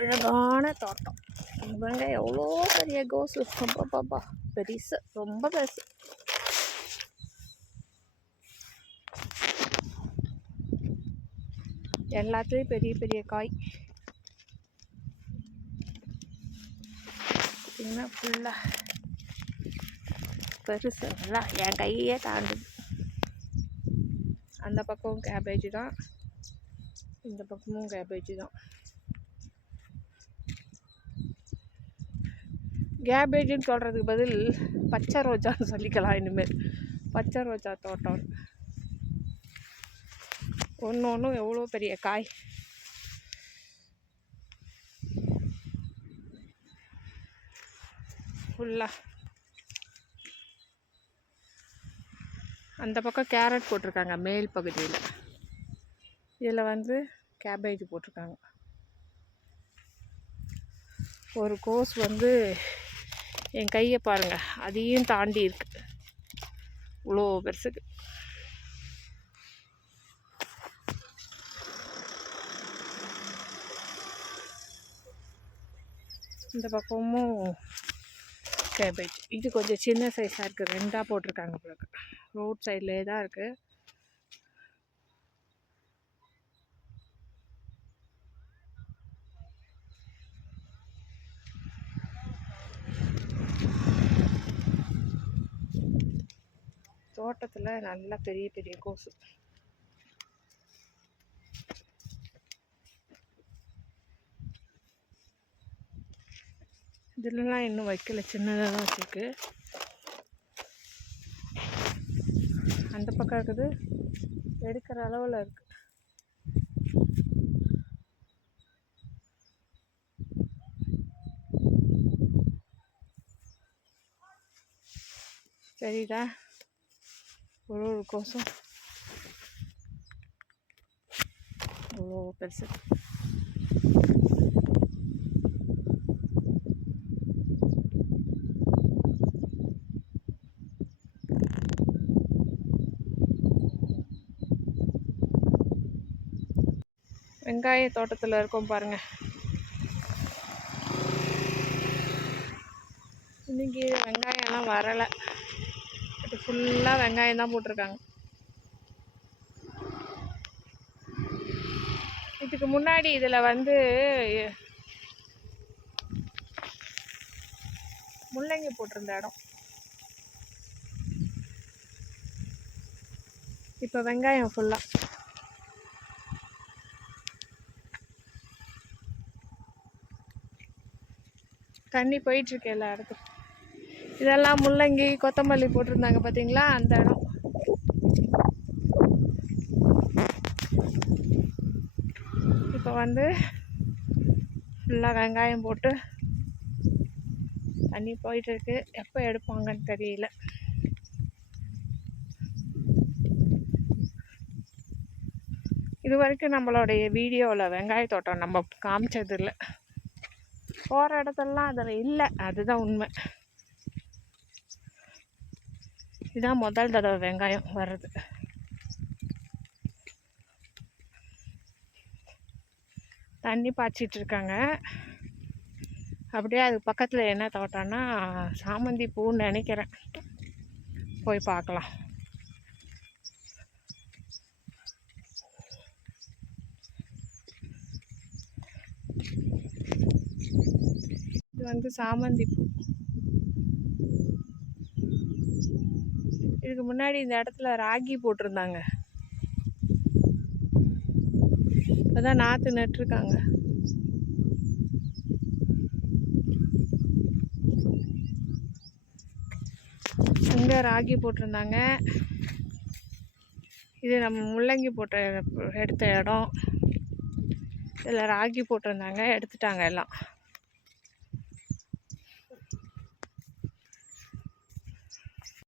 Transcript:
அழகான தோட்டம். இவங்க எவ்வளோ பெரிய கோஸு, பாப்பா பெருசு, ரொம்ப பெருசு. எல்லாத்துலேயும் பெரிய பெரிய காய். பார்த்தீங்கன்னா ஃபுல்லாக பெருசு, நல்லா என் கையே தாண்டுது. அந்த பக்கமும் கேபேஜ் தான், இந்த பக்கமும் கேபேஜ் தான். கேபேஜுன்னு சொல்கிறதுக்கு பதில் பச்சை ரோஜான்னு சொல்லிக்கலாம் இனிமேல். பச்சை ரோஜா தோட்டம். ஒன்று ஒன்றும் எவ்வளோ பெரிய காய். ஃபுல்லாக அந்த பக்கம் கேரட் போட்டிருக்காங்க மேல் பகுதியில். இதில் வந்து கேபேஜ் போட்டிருக்காங்க. ஒரு கோஸ் வந்து என் கையை பாருங்கள், அதையும் தாண்டி இருக்கு, இவ்வளோ பெருசுக்கு. இந்த பக்கமும் கேபேஜ். இது கொஞ்சம் சின்ன சைஸாக இருக்குது, ரெண்டாக போட்டிருக்காங்க பிறகு. ரோட் சைட்லேயே தான் இருக்குது. தோட்டத்தில் நல்லா பெரிய பெரிய கோஸு. இதுலலாம் இன்னும் வைக்கல, சின்னதாக தான் வச்சுருக்கு. அந்த பக்கம் இருக்குது, எடுக்கிற அளவில் இருக்குது. சரிடா, ஒரு ஒரு கோஸும் அவ்வளோ பெருசு. வெங்காய தோட்டத்தில் இருக்கோம் பாருங்கள். இன்னைக்கு வெங்காயம்லாம் வரலை, இது ஃபுல்லாக வெங்காயம் தான் போட்டிருக்காங்க. இதுக்கு முன்னாடி இதில் வந்து முள்ளங்கி போட்டிருந்த இடம். இப்போ வெங்காயம் ஃபுல்லாக. தண்ணி போயிட்டுருக்கு எல்லா இடத்துக்கும். இதெல்லாம் முள்ளங்கி கொத்தமல்லி போட்டிருந்தாங்க பார்த்தீங்களா, அந்த இடம். இப்போ வந்து ஃபுல்லாக வெங்காயம் போட்டு தண்ணி போயிட்டுருக்கு. எப்போ எடுப்பாங்கன்னு தெரியல. இது வரைக்கும் நம்மளுடைய வீடியோவில் வெங்காய தோட்டம் நம்ம காமிச்சதில்லை. போகிற இடத்துலலாம் அதில் இல்லை, அதுதான் உண்மை. இதுதான் முதல் தடவை வெங்காயம் வர்றது. தண்ணி பாய்ச்சிட்ருக்காங்க. அப்படியே அது பக்கத்தில் என்ன தோட்டம்னா சாமந்தி பூன்னு நினைக்கிறேன், போய் பார்க்கலாம். இது வந்து சாமந்தி பூ. இதுக்கு முன்னாடி இந்த இடத்துல ராகி போட்டிருந்தாங்க, இப்போதான் நாற்று நட்டுருக்காங்க. இங்கே ராகி போட்டிருந்தாங்க. இது நம்ம முள்ளங்கி போட்ட எடுத்த இடம். இதில் ராகி போட்டிருந்தாங்க, எடுத்துட்டாங்க எல்லாம்.